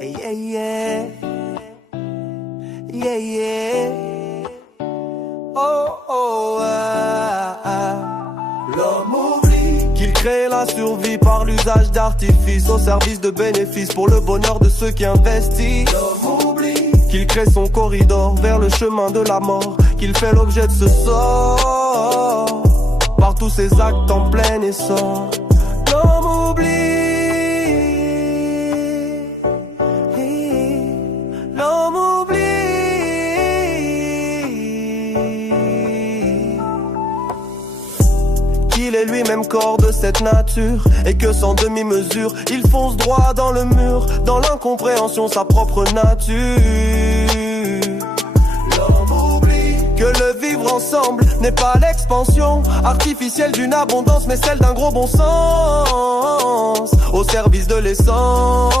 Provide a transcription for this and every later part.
Hey, yeah, yeah. Yeah, yeah. Oh, oh, ah, ah. L'homme oublie qu'il crée la survie par l'usage d'artifices au service de bénéfices pour le bonheur de ceux qui investissent. L'homme oublie qu'il crée son corridor vers le chemin de la mort, qu'il fait l'objet de ce sort par tous ses actes en plein essor. L'homme oublie. L'homme oublie qu'il est lui-même corps de cette nature et que sans demi-mesure il fonce droit dans le mur, dans l'incompréhension sa propre nature. L'homme oublie que le vivre ensemble n'est pas l'expansion artificielle d'une abondance mais celle d'un gros bon sens au service de l'essence.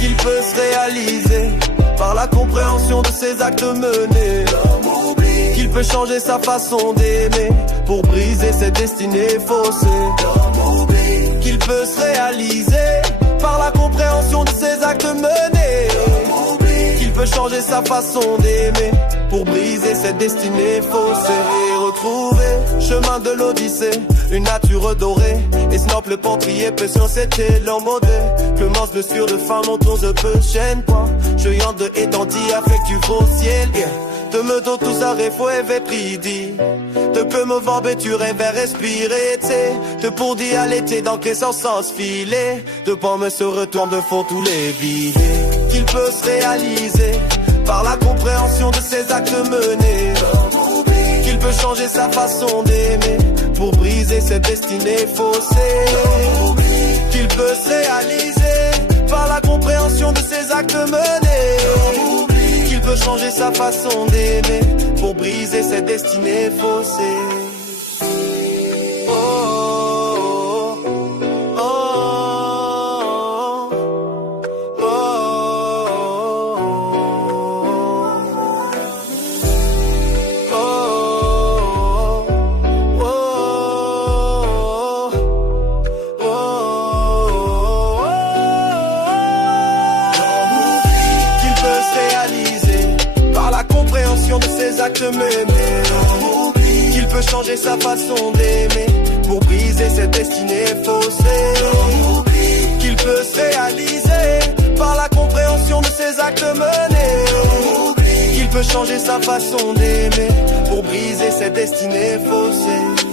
Qu'il peut se réaliser par la compréhension de ses actes menés. L'homme oublie qu'il peut changer sa façon d'aimer pour briser ses destinées faussées. L'homme oublie qu'il peut se réaliser par la compréhension de ses actes menés. L'homme oublie qu'il peut changer sa façon d'aimer pour briser ses destinées fausses et retrouver chemin de l'Odyssée, une nature dorée. Et Snop le pentrier peut sur c'était l'emmodé. Clemence mesure de fin montons de peu chaîne point. Je yande de étendit avec du beau ciel. Yeah. De me do tout ça refo et pridi. De peu me voir tu rêves respirer t'sais. De pour dire à l'été dans que sans sens filer. De pas me se retourne de fond tous les billets. Qu'il peut se réaliser par la compréhension de ses actes menés. Qu'il peut changer sa façon d'aimer pour briser ses destinées faussées. Qu'il peut se réaliser par la compréhension de ses actes menés. Qu'il peut changer sa façon d'aimer pour briser ses destinées faussées. Actes menés, qu'il peut changer sa façon d'aimer pour briser ses destinées faussées. Qu'il peut se réaliser par la compréhension de ses actes menés. Qu'il peut changer sa façon d'aimer pour briser ses destinées faussées.